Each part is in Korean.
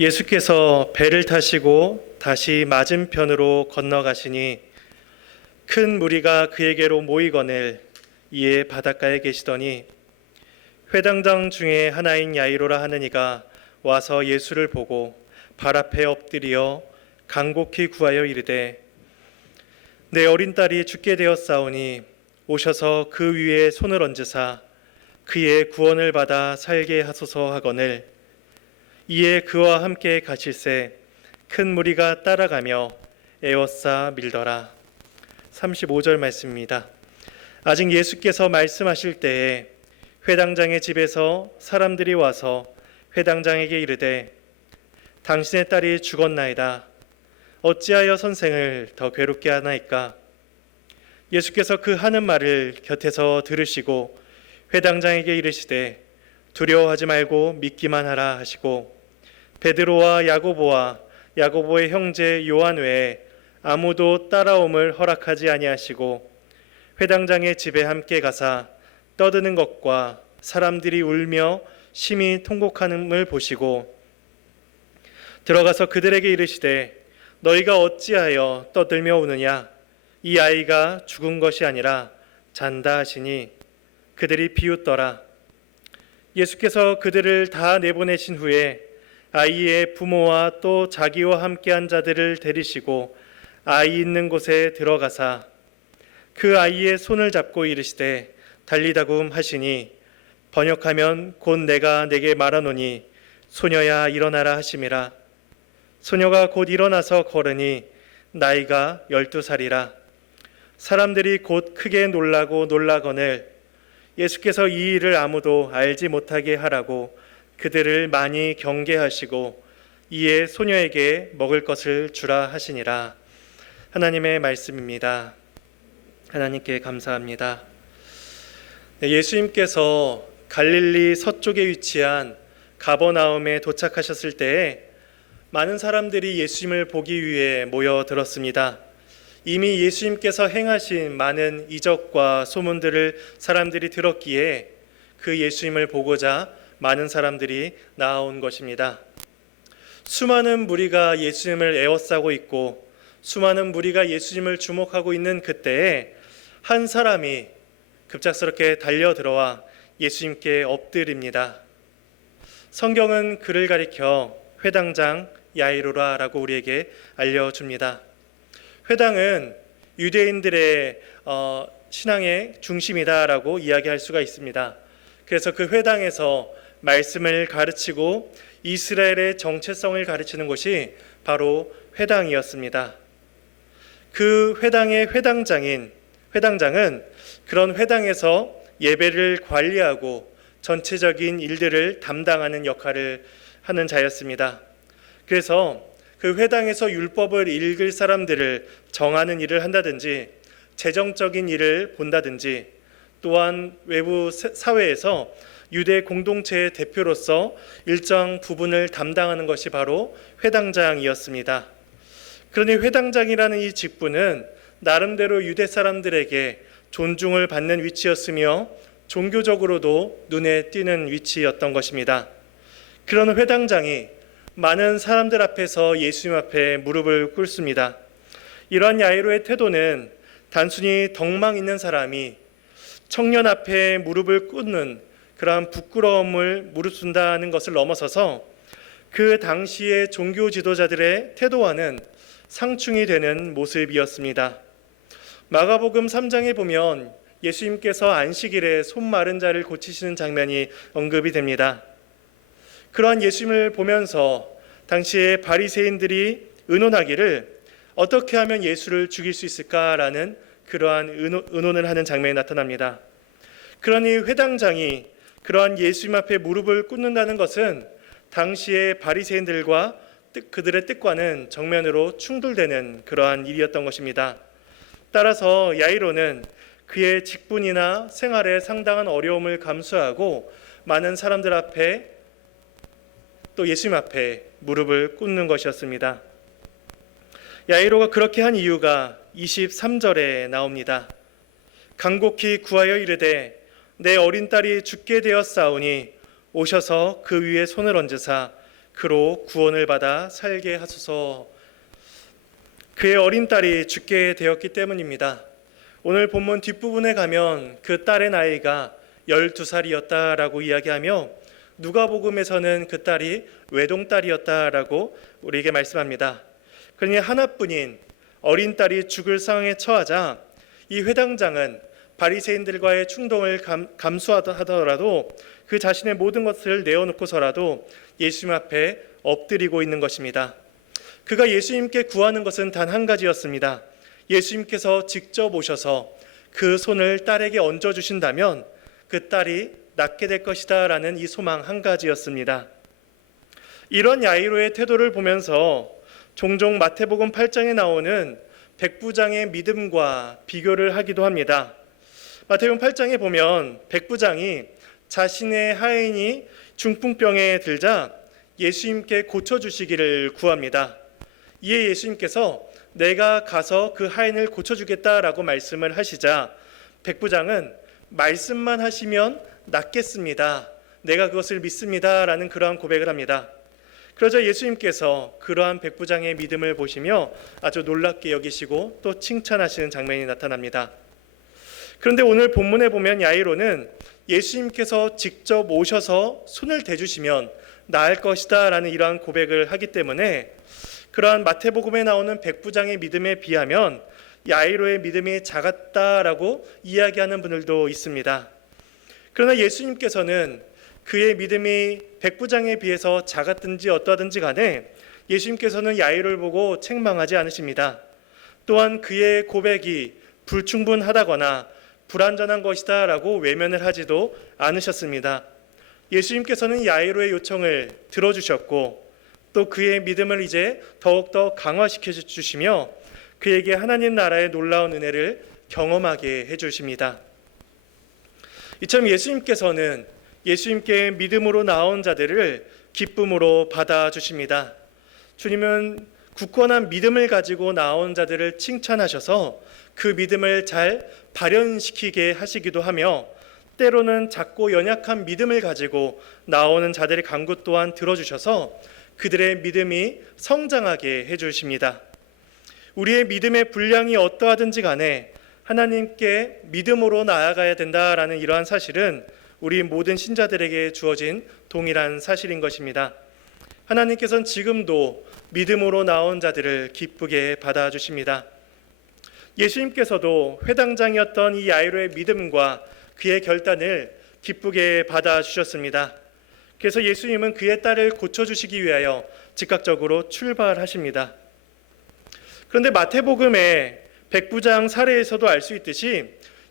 예수께서 배를 타시고 다시 맞은편으로 건너가시니 큰 무리가 그에게로 모이거늘 이에 바닷가에 계시더니 회당장 중에 하나인 야이로라 하는 이가 와서 예수를 보고 발 앞에 엎드려 간곡히 구하여 이르되 내 어린 딸이 죽게 되었사오니 오셔서 그 위에 손을 얹으사 그의 구원을 받아 살게 하소서 하거늘 이에 그와 함께 가실새 큰 무리가 따라가며 에워싸 밀더라. 35절 말씀입니다. 아직 예수께서 말씀하실 때에 회당장의 집에서 사람들이 와서 회당장에게 이르되 당신의 딸이 죽었나이다. 어찌하여 선생을 더 괴롭게 하나이까? 예수께서 그 하는 말을 곁에서 들으시고 회당장에게 이르시되 두려워하지 말고 믿기만 하라 하시고 베드로와 야고보와 야고보의 형제 요한 외에 아무도 따라옴을 허락하지 아니하시고 회당장의 집에 함께 가사 떠드는 것과 사람들이 울며 심히 통곡하는을 보시고 들어가서 그들에게 이르시되 너희가 어찌하여 떠들며 우느냐? 이 아이가 죽은 것이 아니라 잔다 하시니 그들이 비웃더라. 예수께서 그들을 다 내보내신 후에 아이의 부모와 또 자기와 함께한 자들을 데리시고 아이 있는 곳에 들어가사 그 아이의 손을 잡고 이르시되 달리다굼 하시니 번역하면 곧 내가 내게 말하노니 소녀야 일어나라 하심이라. 소녀가 곧 일어나서 걸으니 나이가 12살이라. 사람들이 곧 크게 놀라고 놀라거늘 예수께서 이 일을 아무도 알지 못하게 하라고 그들을 많이 경계하시고 이에 소녀에게 먹을 것을 주라 하시니라. 하나님의 말씀입니다. 하나님께 감사합니다. 예수님께서 갈릴리 서쪽에 위치한 가버나움에 도착하셨을 때에 많은 사람들이 예수님을 보기 위해 모여들었습니다. 이미 예수님께서 행하신 많은 이적과 소문들을 사람들이 들었기에 그 예수님을 보고자 많은 사람들이 나아온 것입니다. 수많은 무리가 예수님을 에워싸고 있고 수많은 무리가 예수님을 주목하고 있는 그때에 한 사람이 급작스럽게 달려들어와 예수님께 엎드립니다. 성경은 그를 가리켜 회당장 야이로라라고 우리에게 알려줍니다. 회당은 유대인들의 신앙의 중심이다라고 이야기할 수가 있습니다. 그래서 그 회당에서 말씀을 가르치고 이스라엘의 정체성을 가르치는 곳이 바로 회당이었습니다. 그 회당의 회당장은 그런 회당에서 예배를 관리하고 전체적인 일들을 담당하는 역할을 하는 자였습니다. 그래서 그 회당에서 율법을 읽을 사람들을 정하는 일을 한다든지 재정적인 일을 본다든지 또한 외부 사회에서 유대 공동체의 대표로서 일정 부분을 담당하는 것이 바로 회당장이었습니다. 그러니 회당장이라는 이 직분은 나름대로 유대 사람들에게 존중을 받는 위치였으며 종교적으로도 눈에 띄는 위치였던 것입니다. 그런 회당장이 많은 사람들 앞에서 예수님 앞에 무릎을 꿇습니다. 이러한 야이로의 태도는 단순히 덕망 있는 사람이 청년 앞에 무릎을 꿇는 그러한 부끄러움을 무릅쓴다는 것을 넘어서서 그 당시의 종교 지도자들의 태도와는 상충이 되는 모습이었습니다. 마가복음 3장에 보면 예수님께서 안식일에 손 마른 자를 고치시는 장면이 언급이 됩니다. 그러한 예수님을 보면서 당시의 바리새인들이 의논하기를 어떻게 하면 예수를 죽일 수 있을까라는 그러한 의논을 하는 장면이 나타납니다. 그러니 회당장이 그러한 예수님 앞에 무릎을 꿇는다는 것은 당시의 바리새인들과 그들의 뜻과는 정면으로 충돌되는 그러한 일이었던 것입니다. 따라서 야이로는 그의 직분이나 생활에 상당한 어려움을 감수하고 많은 사람들 앞에 또 예수님 앞에 무릎을 꿇는 것이었습니다. 야이로가 그렇게 한 이유가 23절에 나옵니다. 간곡히 구하여 이르되 내 어린 딸이 죽게 되었사오니 오셔서 그 위에 손을 얹으사 그로 구원을 받아 살게 하소서. 그의 어린 딸이 죽게 되었기 때문입니다. 오늘 본문 뒷부분에 가면 그 딸의 나이가 12살이었다라고 이야기하며 누가복음에서는 그 딸이 외동딸이었다라고 우리에게 말씀합니다. 그러니 하나뿐인 어린 딸이 죽을 상황에 처하자 이 회당장은 바리새인들과의 충동을 감수하더라도 그 자신의 모든 것을 내어놓고서라도 예수님 앞에 엎드리고 있는 것입니다. 그가 예수님께 구하는 것은 단 한 가지였습니다. 예수님께서 직접 오셔서 그 손을 딸에게 얹어주신다면 그 딸이 낫게 될 것이다 라는 이 소망 한 가지였습니다. 이런 야이로의 태도를 보면서 종종 마태복음 8장에 나오는 백부장의 믿음과 비교를 하기도 합니다. 마태복음 8장에 보면 백부장이 자신의 하인이 중풍병에 들자 예수님께 고쳐주시기를 구합니다. 이에 예수님께서 내가 가서 그 하인을 고쳐주겠다라고 말씀을 하시자 백부장은 말씀만 하시면 낫겠습니다. 내가 그것을 믿습니다. 라는 그러한 고백을 합니다. 그러자 예수님께서 그러한 백부장의 믿음을 보시며 아주 놀랍게 여기시고 또 칭찬하시는 장면이 나타납니다. 그런데 오늘 본문에 보면 야이로는 예수님께서 직접 오셔서 손을 대주시면 나을 것이다 라는 이러한 고백을 하기 때문에 그러한 마태복음에 나오는 백부장의 믿음에 비하면 야이로의 믿음이 작았다라고 이야기하는 분들도 있습니다. 그러나 예수님께서는 그의 믿음이 백부장에 비해서 작았든지 어떠하든지 간에 예수님께서는 야이로를 보고 책망하지 않으십니다. 또한 그의 고백이 불충분하다거나 불완전한 것이다 라고 외면을 하지도 않으셨습니다. 예수님께서는 야이로의 요청을 들어주셨고 또 그의 믿음을 이제 더욱더 강화시켜 주시며 그에게 하나님 나라의 놀라운 은혜를 경험하게 해주십니다. 이처럼 예수님께서는 예수님께 믿음으로 나온 자들을 기쁨으로 받아주십니다. 주님은 굳건한 믿음을 가지고 나온 자들을 칭찬하셔서 그 믿음을 잘 발현시키게 하시기도 하며 때로는 작고 연약한 믿음을 가지고 나오는 자들의 간구 또한 들어주셔서 그들의 믿음이 성장하게 해주십니다. 우리의 믿음의 분량이 어떠하든지 간에 하나님께 믿음으로 나아가야 된다라는 이러한 사실은 우리 모든 신자들에게 주어진 동일한 사실인 것입니다. 하나님께서는 지금도 믿음으로 나온 자들을 기쁘게 받아주십니다. 예수님께서도 회당장이었던 이 야이로의 믿음과 그의 결단을 기쁘게 받아주셨습니다. 그래서 예수님은 그의 딸을 고쳐주시기 위하여 즉각적으로 출발하십니다. 그런데 마태복음의 백부장 사례에서도 알 수 있듯이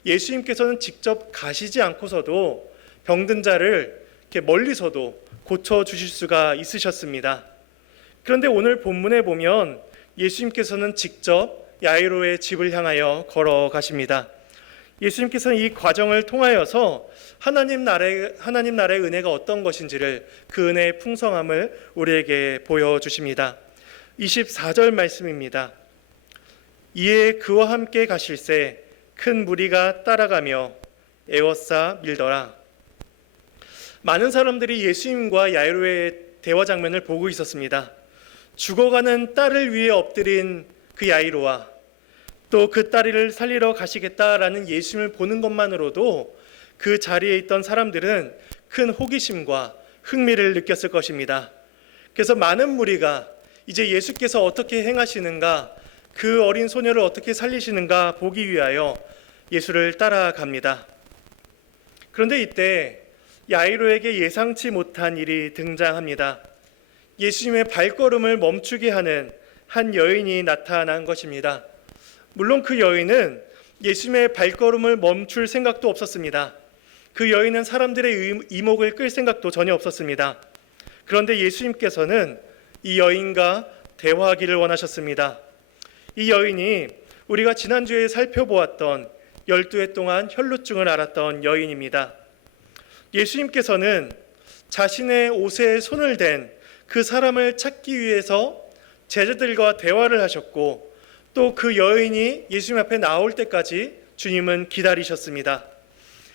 예수님께서는 직접 가시지 않고서도 병든 자를 이렇게 멀리서도 고쳐주실 수가 있으셨습니다. 그런데 오늘 본문에 보면 예수님께서는 직접 야이로의 집을 향하여 걸어가십니다. 예수님께서는 이 과정을 통하여서 하나님 나라의 은혜가 어떤 것인지를 그 은혜의 풍성함을 우리에게 보여주십니다. 24절 말씀입니다. 이에 그와 함께 가실새 큰 무리가 따라가며 에워싸 밀더라. 많은 사람들이 예수님과 야이로의 대화 장면을 보고 있었습니다. 죽어가는 딸을 위해 엎드린 그 야이로와 또 그 딸을 살리러 가시겠다라는 예수님을 보는 것만으로도 그 자리에 있던 사람들은 큰 호기심과 흥미를 느꼈을 것입니다. 그래서 많은 무리가 이제 예수께서 어떻게 행하시는가, 그 어린 소녀를 어떻게 살리시는가 보기 위하여 예수를 따라갑니다. 그런데 이때 야이로에게 예상치 못한 일이 등장합니다. 예수님의 발걸음을 멈추게 하는 한 여인이 나타난 것입니다. 물론 그 여인은 예수님의 발걸음을 멈출 생각도 없었습니다. 그 여인은 사람들의 이목을 끌 생각도 전혀 없었습니다. 그런데 예수님께서는 이 여인과 대화하기를 원하셨습니다. 이 여인이 우리가 지난주에 살펴보았던 12해 동안 혈루증을 앓았던 여인입니다. 예수님께서는 자신의 옷에 손을 댄 그 사람을 찾기 위해서 제자들과 대화를 하셨고 또 그 여인이 예수님 앞에 나올 때까지 주님은 기다리셨습니다.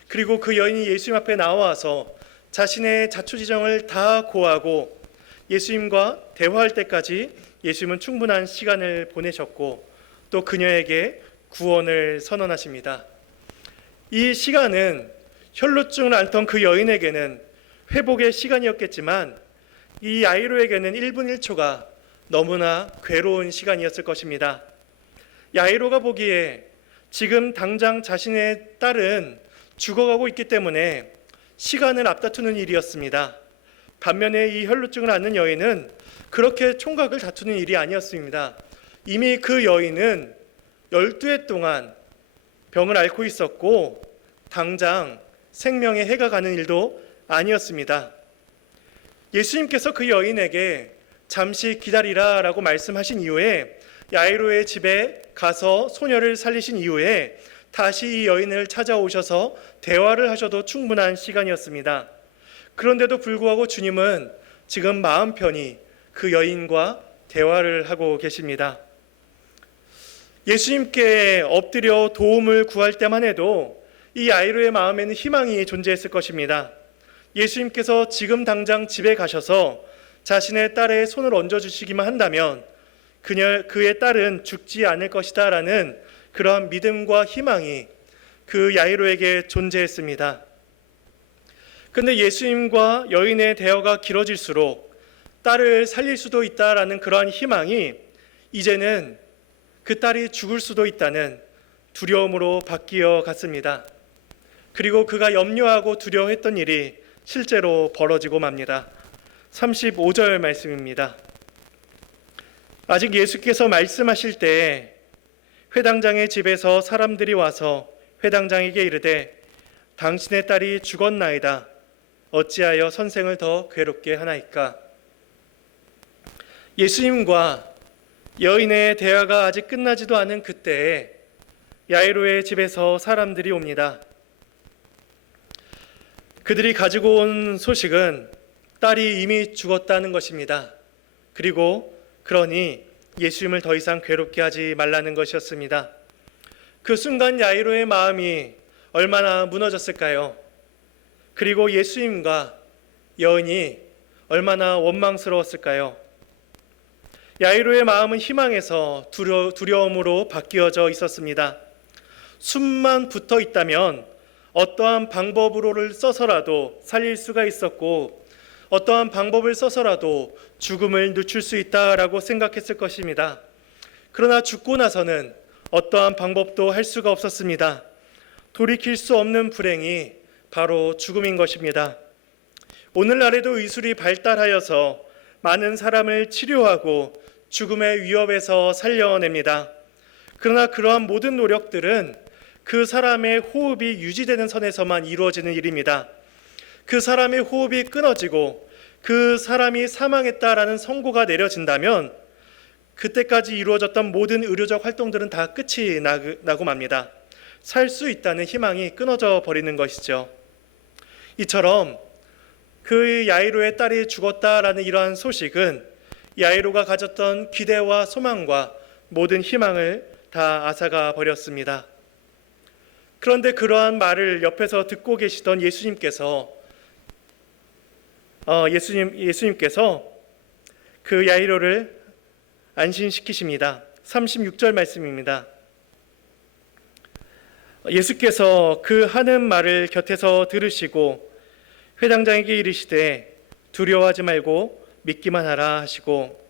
그리고 그 여인이 예수님 앞에 나와서 자신의 자초지정을 다 고하고 예수님과 대화할 때까지 예수님은 충분한 시간을 보내셨고 또 그녀에게 구원을 선언하십니다. 이 시간은 혈루증을 앓던 그 여인에게는 회복의 시간이었겠지만 이 야이로에게는 1분 1초가 너무나 괴로운 시간이었을 것입니다. 야이로가 보기에 지금 당장 자신의 딸은 죽어가고 있기 때문에 시간을 앞다투는 일이었습니다. 반면에 이 혈루증을 앓는 여인은 그렇게 총각을 다투는 일이 아니었습니다. 이미 그 여인은 12해 동안 병을 앓고 있었고 당장 생명에 해가 가는 일도 아니었습니다. 예수님께서 그 여인에게 잠시 기다리라 라고 말씀하신 이후에 야이로의 집에 가서 소녀를 살리신 이후에 다시 이 여인을 찾아오셔서 대화를 하셔도 충분한 시간이었습니다. 그런데도 불구하고 주님은 지금 마음 편히 그 여인과 대화를 하고 계십니다. 예수님께 엎드려 도움을 구할 때만 해도 이 야이로의 마음에는 희망이 존재했을 것입니다. 예수님께서 지금 당장 집에 가셔서 자신의 딸의 손을 얹어주시기만 한다면 그의 딸은 죽지 않을 것이다 라는 그러한 믿음과 희망이 그 야이로에게 존재했습니다. 그런데 예수님과 여인의 대화가 길어질수록 딸을 살릴 수도 있다라는 그러한 희망이 이제는 그 딸이 죽을 수도 있다는 두려움으로 바뀌어 갔습니다. 그리고 그가 염려하고 두려워했던 일이 실제로 벌어지고 맙니다. 35절 말씀입니다. 아직 예수께서 말씀하실 때에 회당장의 집에서 사람들이 와서 회당장에게 이르되 당신의 딸이 죽었나이다. 어찌하여 선생을 더 괴롭게 하나이까? 예수님과 여인의 대화가 아직 끝나지도 않은 그때에 야이로의 집에서 사람들이 옵니다. 그들이 가지고 온 소식은 딸이 이미 죽었다는 것입니다. 그리고 그러니 예수님을 더 이상 괴롭게 하지 말라는 것이었습니다. 그 순간 야이로의 마음이 얼마나 무너졌을까요? 그리고 예수님과 여인이 얼마나 원망스러웠을까요? 야이로의 마음은 희망에서 두려움으로 바뀌어져 있었습니다. 숨만 붙어 있다면 어떠한 방법으로를 써서라도 살릴 수가 있었고 어떠한 방법을 써서라도 죽음을 늦출 수 있다라고 생각했을 것입니다. 그러나 죽고 나서는 어떠한 방법도 할 수가 없었습니다. 돌이킬 수 없는 불행이 바로 죽음인 것입니다. 오늘날에도 의술이 발달하여서 많은 사람을 치료하고 죽음의 위협에서 살려냅니다. 그러나 그러한 모든 노력들은 그 사람의 호흡이 유지되는 선에서만 이루어지는 일입니다. 그 사람의 호흡이 끊어지고 그 사람이 사망했다라는 선고가 내려진다면 그때까지 이루어졌던 모든 의료적 활동들은 다 끝이 나고 맙니다. 살 수 있다는 희망이 끊어져 버리는 것이죠. 이처럼 그 야이로의 딸이 죽었다라는 이러한 소식은 야이로가 가졌던 기대와 소망과 모든 희망을 다 앗아가 버렸습니다. 그런데 그러한 말을 옆에서 듣고 계시던 예수님께서 그 야이로를 안심시키십니다. 36절 말씀입니다. 예수께서 그 하는 말을 곁에서 들으시고 회당장에게 이르시되 두려워하지 말고 믿기만 하라 하시고,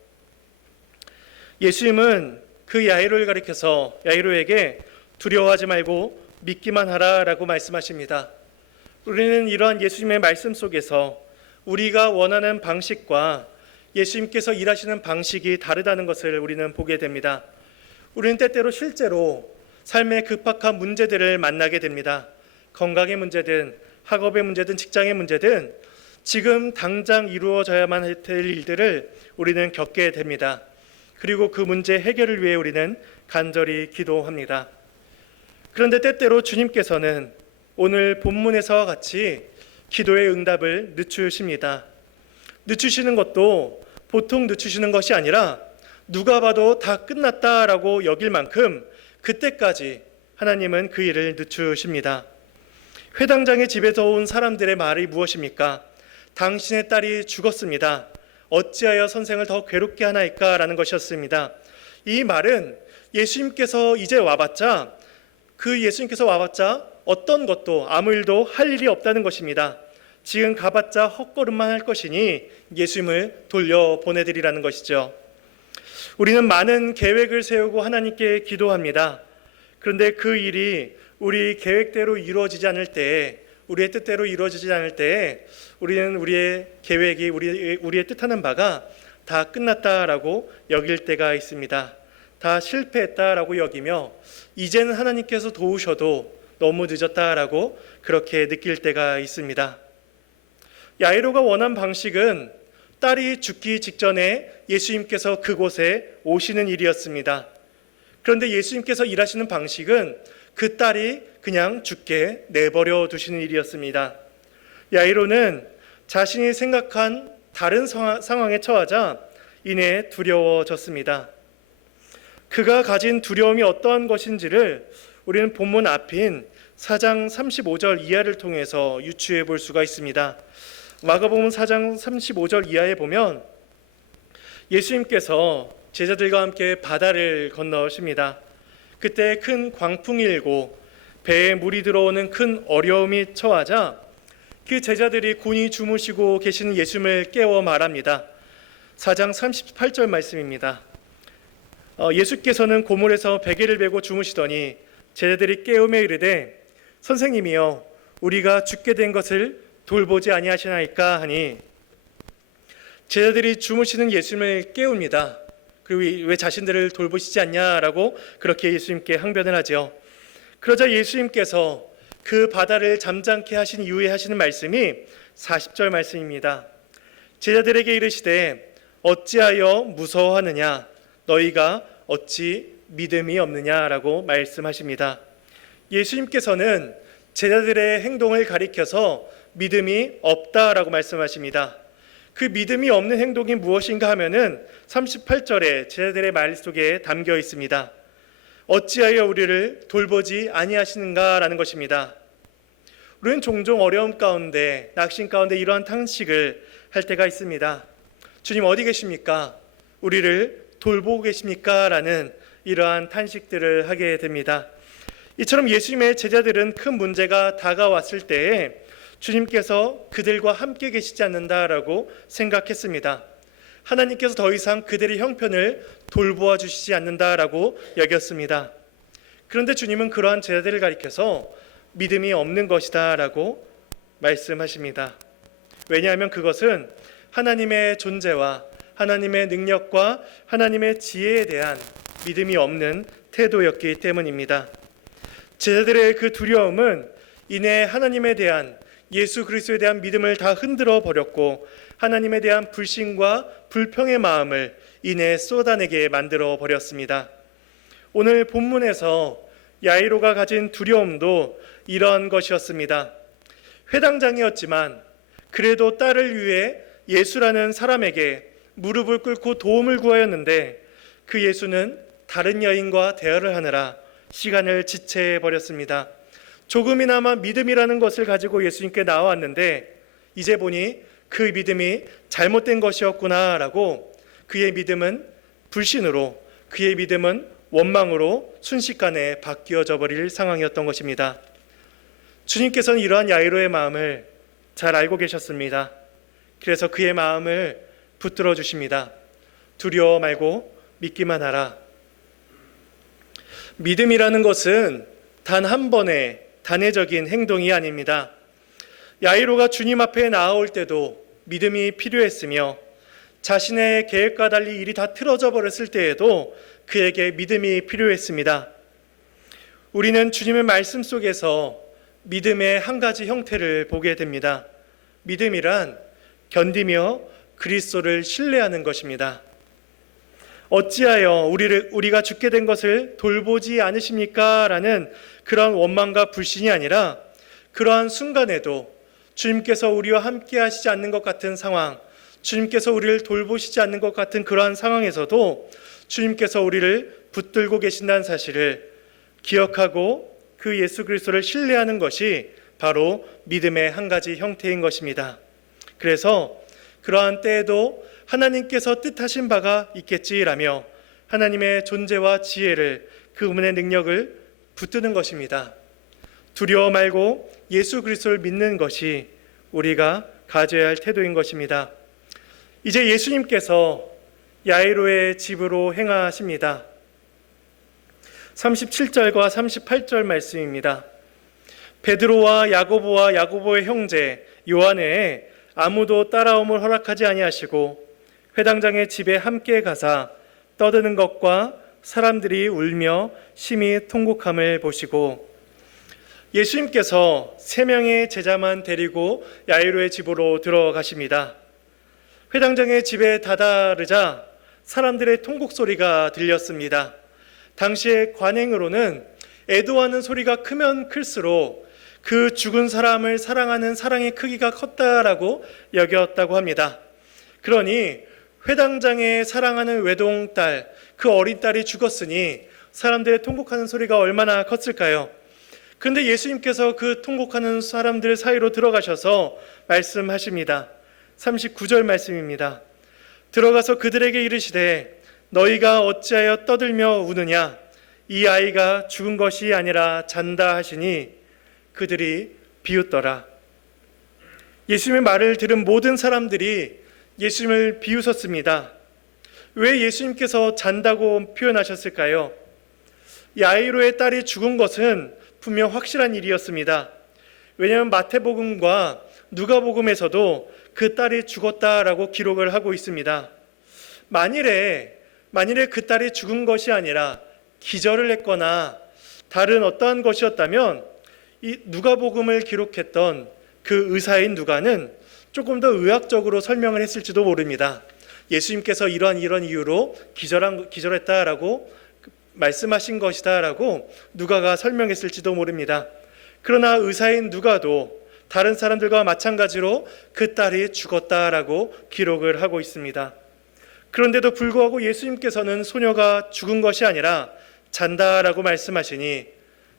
예수님은 그 야이로를 가리켜서 야이로에게 두려워하지 말고 믿기만 하라라고 말씀하십니다. 우리는 이러한 예수님의 말씀 속에서 우리가 원하는 방식과 예수님께서 일하시는 방식이 다르다는 것을 우리는 보게 됩니다. 우리는 때때로 실제로 삶의 급박한 문제들을 만나게 됩니다. 건강의 문제든 학업의 문제든 직장의 문제든 지금 당장 이루어져야만 될 일들을 우리는 겪게 됩니다. 그리고 그 문제 해결을 위해 우리는 간절히 기도합니다. 그런데 때때로 주님께서는 오늘 본문에서와 같이 기도의 응답을 늦추십니다. 늦추시는 것도 보통 늦추시는 것이 아니라 누가 봐도 다 끝났다라고 여길 만큼 그때까지 하나님은 그 일을 늦추십니다. 회당장의 집에서 온 사람들의 말이 무엇입니까? 당신의 딸이 죽었습니다. 어찌하여 선생을 더 괴롭게 하나이까라는 것이었습니다. 이 말은 예수님께서 이제 와봤자 예수님께서 와봤자 어떤 것도 아무 일도 할 일이 없다는 것입니다. 지금 가봤자 헛걸음만 할 것이니 예수님을 돌려보내드리라는 것이죠. 우리는 많은 계획을 세우고 하나님께 기도합니다. 그런데 그 일이 우리 계획대로 이루어지지 않을 때, 우리의 뜻대로 이루어지지 않을 때 우리는 우리의 계획이 우리의 뜻하는 바가 다 끝났다라고 여길 때가 있습니다. 다 실패했다라고 여기며 이제는 하나님께서 도우셔도 너무 늦었다라고 그렇게 느낄 때가 있습니다. 야이로가 원한 방식은 딸이 죽기 직전에 예수님께서 그곳에 오시는 일이었습니다. 그런데 예수님께서 일하시는 방식은 그 딸이 그냥 죽게 내버려 두시는 일이었습니다. 야이로는 자신이 생각한 다른 상황에 처하자 이내 두려워졌습니다. 그가 가진 두려움이 어떠한 것인지를 우리는 본문 앞인 4장 35절 이하를 통해서 유추해 볼 수가 있습니다. 마가복음 4장 35절 이하에 보면 예수님께서 제자들과 함께 바다를 건너십니다. 그때 큰 광풍이 일고 배에 물이 들어오는 큰 어려움이 처하자 그 제자들이 곤히 주무시고 계시는 예수님을 깨워 말합니다. 4장 38절 말씀입니다. 예수께서는 고물에서 베개를 베고 주무시더니 제자들이 깨우며 이르되 선생님이여 우리가 죽게 된 것을 돌보지 아니하시나이까 하니 제자들이 주무시는 예수님을 깨웁니다. 그리고 왜 자신들을 돌보시지 않냐라고 그렇게 예수님께 항변을 하죠. 그러자 예수님께서 그 바다를 잠잠케 하신 이후에 하시는 말씀이 40절 말씀입니다. 제자들에게 이르시되 어찌하여 무서워하느냐 너희가 어찌 믿음이 없느냐라고 말씀하십니다. 예수님께서는 제자들의 행동을 가리켜서 믿음이 없다라고 말씀하십니다. 그 믿음이 없는 행동이 무엇인가 하면은 38절에 제자들의 말 속에 담겨 있습니다. 어찌하여 우리를 돌보지 아니하시는가라는 것입니다. 우리는 종종 어려움 가운데 낙심 가운데 이러한 탄식을 할 때가 있습니다. 주님 어디 계십니까? 우리를 돌보고 계십니까? 라는 이러한 탄식들을 하게 됩니다. 이처럼 예수님의 제자들은 큰 문제가 다가왔을 때에 주님께서 그들과 함께 계시지 않는다라고 생각했습니다. 하나님께서 더 이상 그들의 형편을 돌보아 주시지 않는다라고 여겼습니다. 그런데 주님은 그러한 제자들을 가리켜서 믿음이 없는 것이다라고 말씀하십니다. 왜냐하면 그것은 하나님의 존재와 하나님의 능력과 하나님의 지혜에 대한 믿음이 없는 태도였기 때문입니다. 제자들의 그 두려움은 이내 하나님에 대한 예수 그리스도에 대한 믿음을 다 흔들어 버렸고 하나님에 대한 불신과 불평의 마음을 이내 쏟아내게 만들어 버렸습니다. 오늘 본문에서 야이로가 가진 두려움도 이런 것이었습니다. 회당장이었지만 그래도 딸을 위해 예수라는 사람에게 무릎을 꿇고 도움을 구하였는데 그 예수는 다른 여인과 대화를 하느라 시간을 지체해 버렸습니다. 조금이나마 믿음이라는 것을 가지고 예수님께 나왔는데 이제 보니 그 믿음이 잘못된 것이었구나라고 그의 믿음은 불신으로 그의 믿음은 원망으로 순식간에 바뀌어져 버릴 상황이었던 것입니다. 주님께서는 이러한 야이로의 마음을 잘 알고 계셨습니다. 그래서 그의 마음을 붙들어 주십니다. 두려워 말고 믿기만 하라. 믿음이라는 것은 단 한 번의 단회적인 행동이 아닙니다. 야이로가 주님 앞에 나아올 때도 믿음이 필요했으며 자신의 계획과 달리 일이 다 틀어져 버렸을 때에도 그에게 믿음이 필요했습니다. 우리는 주님의 말씀 속에서 믿음의 한 가지 형태를 보게 됩니다. 믿음이란 견디며 그리스도를 신뢰하는 것입니다. 어찌하여 우리가 죽게 된 것을 돌보지 않으십니까? 라는 그러한 원망과 불신이 아니라 그러한 순간에도 주님께서 우리와 함께 하시지 않는 것 같은 상황, 주님께서 우리를 돌보시지 않는 것 같은 그러한 상황에서도 주님께서 우리를 붙들고 계신다는 사실을 기억하고 그 예수 그리스도를 신뢰하는 것이 바로 믿음의 한 가지 형태인 것입니다. 그래서 그러한 때에도 하나님께서 뜻하신 바가 있겠지라며 하나님의 존재와 지혜를, 그분의 능력을 붙드는 것입니다. 두려워 말고 예수 그리스도를 믿는 것이 우리가 가져야 할 태도인 것입니다. 이제 예수님께서 야이로의 집으로 행하십니다. 37절과 38절 말씀입니다. 베드로와 야고보의 형제 요한 외에 아무도 따라옴을 허락하지 아니하시고 회당장의 집에 함께 가사 떠드는 것과 사람들이 울며 심히 통곡함을 보시고, 예수님께서 3명의 제자만 데리고 야이로의 집으로 들어가십니다. 회당장의 집에 다다르자 사람들의 통곡 소리가 들렸습니다. 당시의 관행으로는 애도하는 소리가 크면 클수록 그 죽은 사람을 사랑하는 사랑의 크기가 컸다라고 여겼다고 합니다. 그러니 회당장의 사랑하는 외동딸, 그 어린 딸이 죽었으니 사람들의 통곡하는 소리가 얼마나 컸을까요? 그런데 예수님께서 그 통곡하는 사람들 사이로 들어가셔서 말씀하십니다. 39절 말씀입니다. 들어가서 그들에게 이르시되 너희가 어찌하여 떠들며 우느냐? 이 아이가 죽은 것이 아니라 잔다 하시니 그들이 비웃더라. 예수님의 말을 들은 모든 사람들이 예수님을 비웃었습니다. 왜 예수님께서 잔다고 표현하셨을까요? 야이로의 딸이 죽은 것은 분명 확실한 일이었습니다. 왜냐하면 마태복음과 누가복음에서도 그 딸이 죽었다라고 기록을 하고 있습니다. 만일에 그 딸이 죽은 것이 아니라 기절을 했거나 다른 어떠한 것이었다면 이 누가복음을 기록했던 그 의사인 누가는 조금 더 의학적으로 설명을 했을지도 모릅니다. 예수님께서 이런 이유로 기절했다라고 말씀하신 것이다라고 누가가 설명했을지도 모릅니다. 그러나 의사인 누가도 다른 사람들과 마찬가지로 그 딸이 죽었다라고 기록을 하고 있습니다. 그런데도 불구하고 예수님께서는 소녀가 죽은 것이 아니라 잔다라고 말씀하시니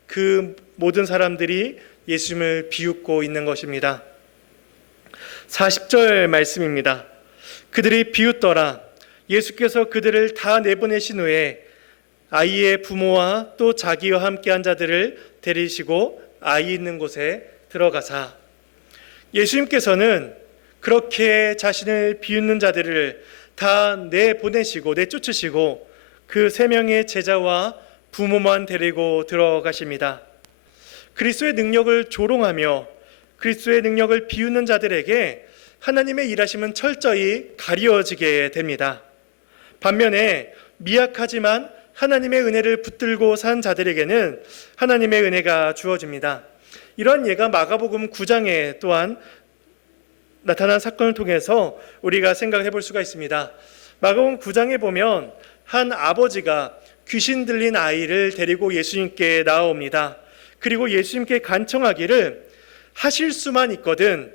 그 모든 사람들이 예수님을 비웃고 있는 것입니다. 40절 말씀입니다. 그들이 비웃더라. 예수께서 그들을 다 내보내신 후에 아이의 부모와 또 자기와 함께한 자들을 데리시고 아이 있는 곳에 들어가사, 예수님께서는 그렇게 자신을 비웃는 자들을 다 내쫓으시고 그 3명의 제자와 부모만 데리고 들어가십니다. 그리스도의 능력을 조롱하며 그리스도의 능력을 비웃는 자들에게 하나님의 일하심은 철저히 가려지게 됩니다. 반면에 미약하지만 하나님의 은혜를 붙들고 산 자들에게는 하나님의 은혜가 주어집니다. 이런 예가 마가복음 9장에 또한 나타난 사건을 통해서 우리가 생각해 볼 수가 있습니다. 마가복음 9장에 보면 한 아버지가 귀신 들린 아이를 데리고 예수님께 나옵니다. 그리고 예수님께 간청하기를 하실 수만 있거든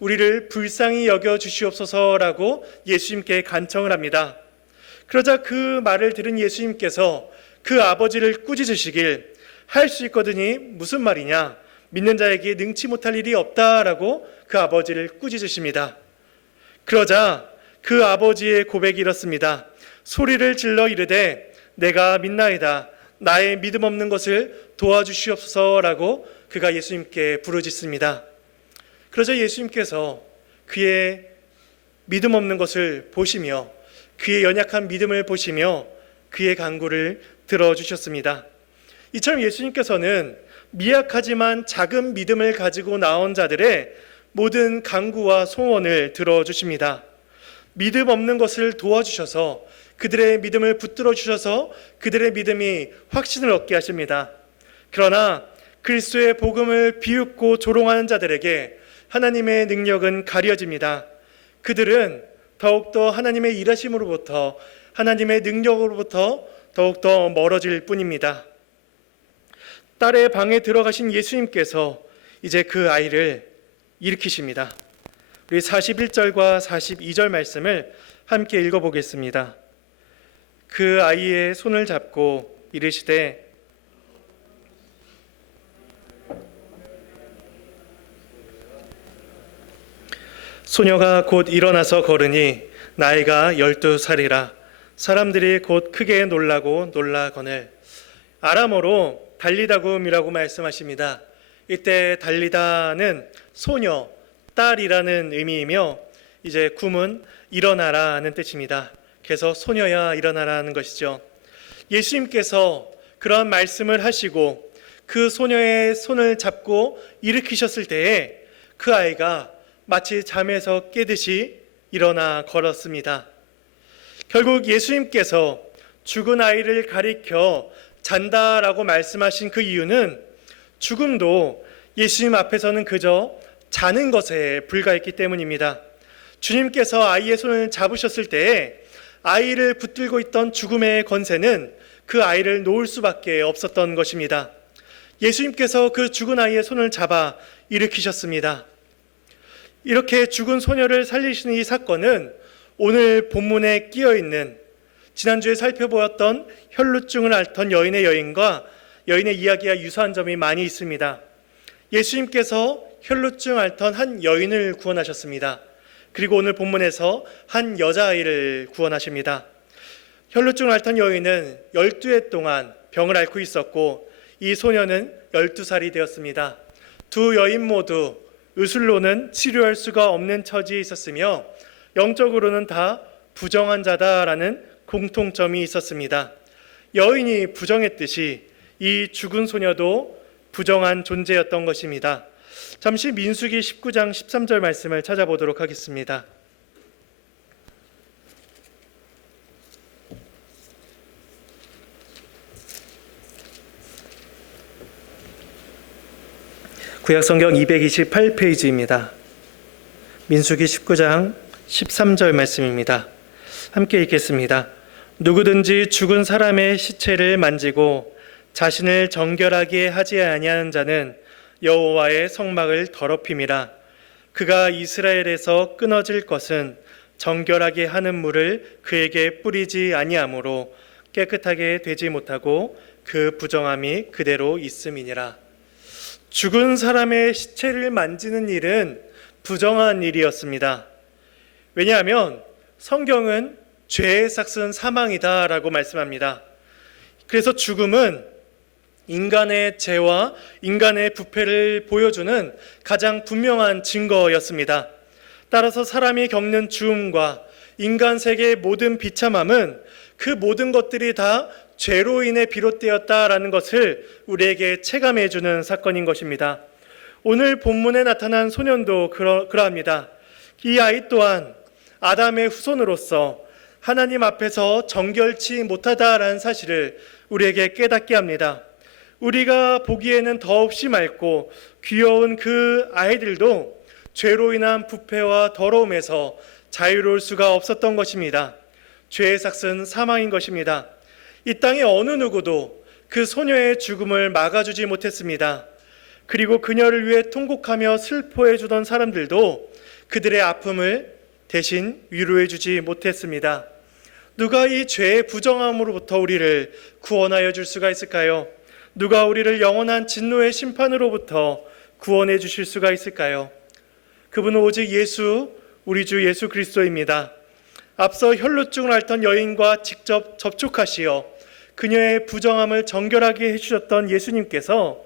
우리를 불쌍히 여겨 주시옵소서라고 예수님께 간청을 합니다. 그러자 그 말을 들은 예수님께서 그 아버지를 꾸짖으시길, 할 수 있거든이 무슨 말이냐? 믿는 자에게 능치 못할 일이 없다라고 그 아버지를 꾸짖으십니다. 그러자 그 아버지의 고백이 이렇습니다. 소리를 질러 이르되 내가 믿나이다. 나의 믿음 없는 것을 도와주시옵소서라고 그가 예수님께 부르짖습니다. 그러자 예수님께서 그의 믿음 없는 것을 보시며 그의 연약한 믿음을 보시며 그의 간구를 들어주셨습니다. 이처럼 예수님께서는 미약하지만 작은 믿음을 가지고 나온 자들의 모든 간구와 소원을 들어주십니다. 믿음 없는 것을 도와주셔서 그들의 믿음을 붙들어 주셔서 그들의 믿음이 확신을 얻게 하십니다. 그러나 그리스도의 복음을 비웃고 조롱하는 자들에게 하나님의 능력은 가려집니다. 그들은 더욱더 하나님의 일하심으로부터, 하나님의 능력으로부터 더욱더 멀어질 뿐입니다. 딸의 방에 들어가신 예수님께서 이제 그 아이를 일으키십니다. 우리 41절과 42절 말씀을 함께 읽어보겠습니다. 그 아이의 손을 잡고 이르시되 소녀가 곧 일어나서 걸으니 나이가 12살이라 사람들이 곧 크게 놀라고 놀라거늘. 아람어로 달리다굼이라고 말씀하십니다. 이때 달리다는 소녀, 딸이라는 의미이며 이제 굼은 일어나라는 뜻입니다. 그래서 소녀야 일어나라는 것이죠. 예수님께서 그런 말씀을 하시고 그 소녀의 손을 잡고 일으키셨을 때에 그 아이가 마치 잠에서 깨듯이 일어나 걸었습니다. 결국 예수님께서 죽은 아이를 가리켜 잔다라고 말씀하신 그 이유는 죽음도 예수님 앞에서는 그저 자는 것에 불과했기 때문입니다. 주님께서 아이의 손을 잡으셨을 때에 아이를 붙들고 있던 죽음의 권세는 그 아이를 놓을 수밖에 없었던 것입니다. 예수님께서 그 죽은 아이의 손을 잡아 일으키셨습니다. 이렇게 죽은 소녀를 살리시는 이 사건은 오늘 본문에 끼어있는 지난주에 살펴보았던 혈루증을 앓던 여인의 여인의 이야기와 유사한 점이 많이 있습니다. 예수님께서 혈루증 앓던 한 여인을 구원하셨습니다. 그리고 오늘 본문에서 한 여자아이를 구원하십니다. 혈루증을 앓던 여인은 12해 동안 병을 앓고 있었고 이 소녀는 12살이 되었습니다. 두 여인 모두 의술로는 치료할 수가 없는 처지에 있었으며 영적으로는 다 부정한 자다라는 공통점이 있었습니다. 여인이 부정했듯이 이 죽은 소녀도 부정한 존재였던 것입니다. 잠시 민수기 19장 13절 말씀을 찾아보도록 하겠습니다. 구약성경 228페이지입니다. 민수기 19장 13절 말씀입니다. 함께 읽겠습니다. 누구든지 죽은 사람의 시체를 만지고 자신을 정결하게 하지 아니하는 자는 여호와의 성막을 더럽힘이라. 그가 이스라엘에서 끊어질 것은 정결하게 하는 물을 그에게 뿌리지 아니하므로 깨끗하게 되지 못하고 그 부정함이 그대로 있음이니라. 죽은 사람의 시체를 만지는 일은 부정한 일이었습니다. 왜냐하면 성경은 죄의 삭은 사망이다라고 말씀합니다. 그래서 죽음은 인간의 죄와 인간의 부패를 보여주는 가장 분명한 증거였습니다. 따라서 사람이 겪는 죽음과 인간 세계의 모든 비참함은 그 모든 것들이 다 죄로 인해 비롯되었다라는 것을 우리에게 체감해 주는 사건인 것입니다. 오늘 본문에 나타난 소년도 그러합니다. 이 아이 또한 아담의 후손으로서 하나님 앞에서 정결치 못하다라는 사실을 우리에게 깨닫게 합니다. 우리가 보기에는 더없이 맑고 귀여운 그 아이들도 죄로 인한 부패와 더러움에서 자유로울 수가 없었던 것입니다. 죄의 삭은 사망인 것입니다. 이 땅의 어느 누구도 그 소녀의 죽음을 막아주지 못했습니다. 그리고 그녀를 위해 통곡하며 슬퍼해 주던 사람들도 그들의 아픔을 대신 위로해 주지 못했습니다. 누가 이 죄의 부정함으로부터 우리를 구원하여 줄 수가 있을까요? 누가 우리를 영원한 진노의 심판으로부터 구원해 주실 수가 있을까요? 그분은 오직 우리 주 예수 그리스도입니다. 앞서 혈루증을 앓던 여인과 직접 접촉하시어 그녀의 부정함을 정결하게 해주셨던 예수님께서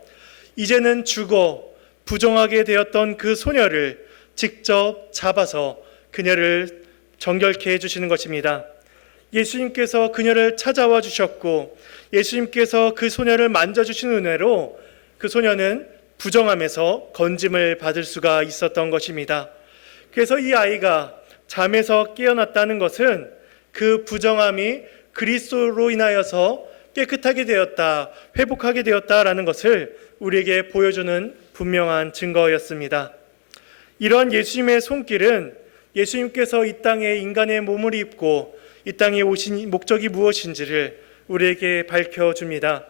이제는 죽어 부정하게 되었던 그 소녀를 직접 잡아서 그녀를 정결케 해주시는 것입니다. 예수님께서 그녀를 찾아와 주셨고 예수님께서 그 소녀를 만져주신 은혜로 그 소녀는 부정함에서 건짐을 받을 수가 있었던 것입니다. 그래서 이 아이가 잠에서 깨어났다는 것은 그 부정함이 그리스도로 인하여서 깨끗하게 되었다, 회복하게 되었다라는 것을 우리에게 보여주는 분명한 증거였습니다. 이런 예수님의 손길은 예수님께서 이 땅에 인간의 몸을 입고 이 땅에 오신 목적이 무엇인지를 우리에게 밝혀줍니다.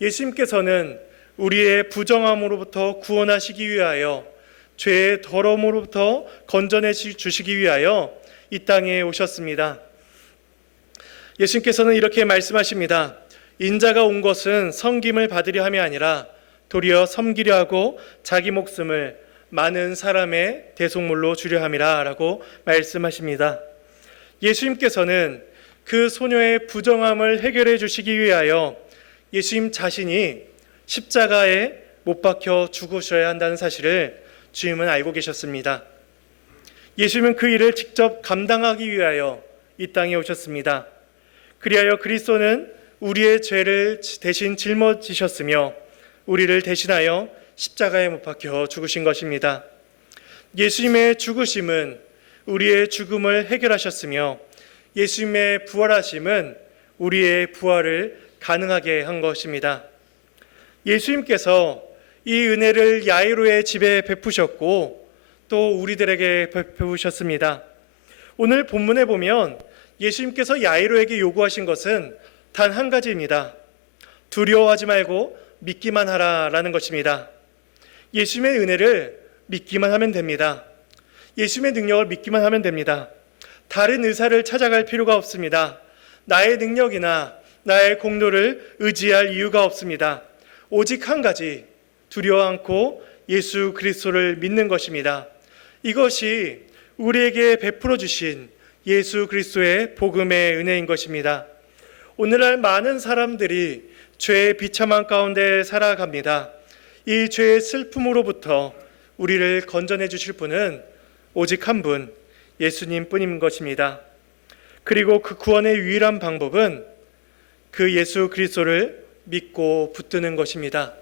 예수님께서는 우리의 부정함으로부터 구원하시기 위하여 죄의 더러움으로부터 건져내 주시기 위하여 이 땅에 오셨습니다. 예수님께서는 이렇게 말씀하십니다. 인자가 온 것은 섬김을 받으려 함이 아니라 도리어 섬기려 하고 자기 목숨을 많은 사람의 대속물로 주려 함이라 라고 말씀하십니다. 예수님께서는 그 소녀의 부정함을 해결해 주시기 위하여 예수님 자신이 십자가에 못 박혀 죽으셔야 한다는 사실을 주님은 알고 계셨습니다. 예수님은 그 일을 직접 감당하기 위하여 이 땅에 오셨습니다. 그리하여 그리스도는 우리의 죄를 대신 짊어지셨으며 우리를 대신하여 십자가에 못 박혀 죽으신 것입니다. 예수님의 죽으심은 우리의 죽음을 해결하셨으며 예수님의 부활하심은 우리의 부활을 가능하게 한 것입니다. 예수님께서 이 은혜를 야이로의 집에 베푸셨고 또 우리들에게 베푸셨습니다. 오늘 본문에 보면 예수님께서 야이로에게 요구하신 것은 단 한 가지입니다. 두려워하지 말고 믿기만 하라라는 것입니다. 예수님의 은혜를 믿기만 하면 됩니다. 예수님의 능력을 믿기만 하면 됩니다. 다른 의사를 찾아갈 필요가 없습니다. 나의 능력이나 나의 공로를 의지할 이유가 없습니다. 오직 한 가지, 두려워 않고 예수 그리스도를 믿는 것입니다. 이것이 우리에게 베풀어 주신 예수 그리스도의 복음의 은혜인 것입니다. 오늘날 많은 사람들이 죄의 비참한 가운데 살아갑니다. 이 죄의 슬픔으로부터 우리를 건져내 주실 분은 오직 한 분, 예수님 뿐인 것입니다. 그리고 그 구원의 유일한 방법은 그 예수 그리스도를 믿고 붙드는 것입니다.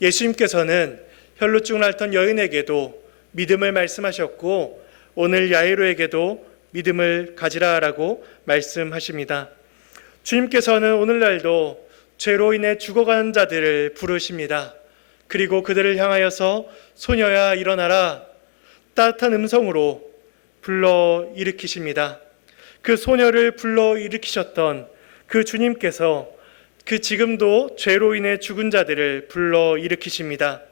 예수님께서는 혈루증을 앓던 여인에게도 믿음을 말씀하셨고 오늘 야이로에게도 믿음을 가지라라고 말씀하십니다. 주님께서는 오늘날도 죄로 인해 죽어가는 자들을 부르십니다. 그리고 그들을 향하여서 소녀야 일어나라 따뜻한 음성으로 불러 일으키십니다. 그 소녀를 불러 일으키셨던 그 주님께서 그 지금도 죄로 인해 죽은 자들을 불러 일으키십니다.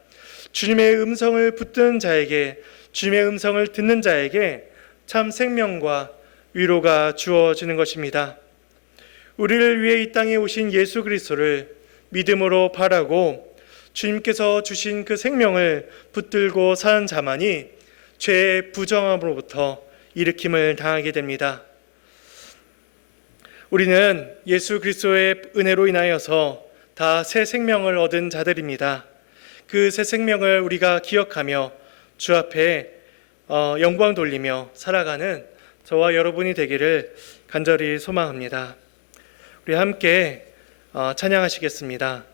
주님의 음성을 붙드는 자에게, 주님의 음성을 듣는 자에게 참 생명과 위로가 주어지는 것입니다. 우리를 위해 이 땅에 오신 예수 그리스도를 믿음으로 바라고 주님께서 주신 그 생명을 붙들고 사는 자만이 죄의 부정함으로부터 일으킴을 당하게 됩니다. 우리는 예수 그리스도의 은혜로 인하여서 다 새 생명을 얻은 자들입니다. 그 새 생명을 우리가 기억하며 주 앞에 영광 돌리며 살아가는 저와 여러분이 되기를 간절히 소망합니다. 우리 함께 찬양하시겠습니다.